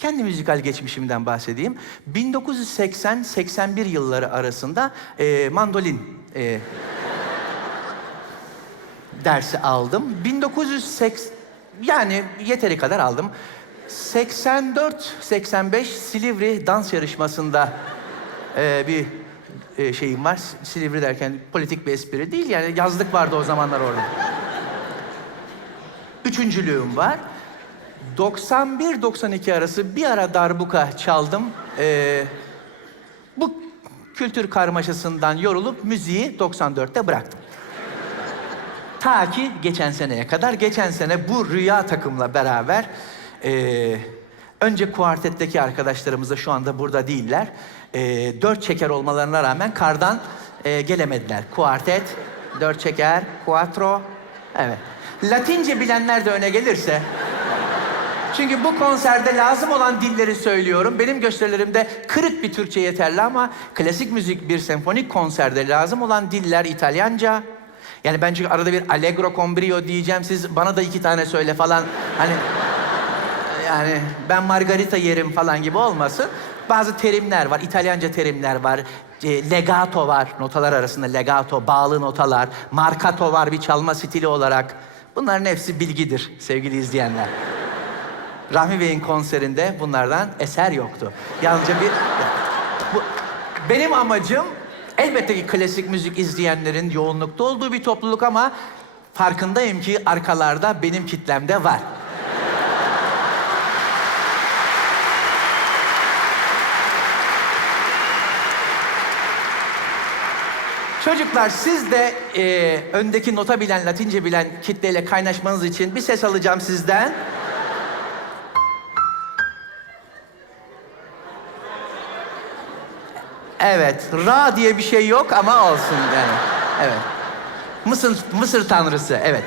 kendi müzikal geçmişimden bahsedeyim. 1980-81 yılları arasında e, mandolin e, dersi aldım. 1980 yani yeteri kadar aldım. 84-85 Silivri dans yarışmasında e, bir e, şeyim var. Silivri derken politik bir espri değil yani yazlık vardı o zamanlar orada. Üçüncülüğüm var. 91-92 arası bir ara darbuka çaldım. Ee, bu kültür karmaşasından yorulup müziği 94'te bıraktım. Ta ki geçen seneye kadar. Geçen sene bu rüya takımla beraber... ee, önce kuartetteki arkadaşlarımız da şu anda burada değiller. Ee, dört çeker olmalarına rağmen kardan ee, gelemediler. Kuartet, dört çeker, quattro. Evet. Latince bilenler de öne gelirse... Çünkü bu konserde lazım olan dilleri söylüyorum. Benim gösterilerimde kırık bir Türkçe yeterli ama klasik müzik bir senfonik konserde lazım olan diller İtalyanca. Yani ben çünkü arada bir allegro con brio diyeceğim. Siz bana da iki tane söyle falan. Hani yani ben margarita yerim falan gibi olmasın. Bazı terimler var. İtalyanca terimler var. E, legato var. Notalar arasında legato, bağlı notalar. Marcato var bir çalma stili olarak. Bunların hepsi bilgidir sevgili izleyenler. Rahmi Bey'in konserinde bunlardan eser yoktu. Yalnızca bir... Bu, benim amacım elbette ki klasik müzik izleyenlerin yoğunlukta olduğu bir topluluk ama farkındayım ki arkalarda benim kitlemde var. Çocuklar siz de e, öndeki nota bilen, Latince bilen kitleyle kaynaşmanız için bir ses alacağım sizden. Evet, Ra diye bir şey yok ama olsun yani. Evet. Mısır, Mısır tanrısı, evet.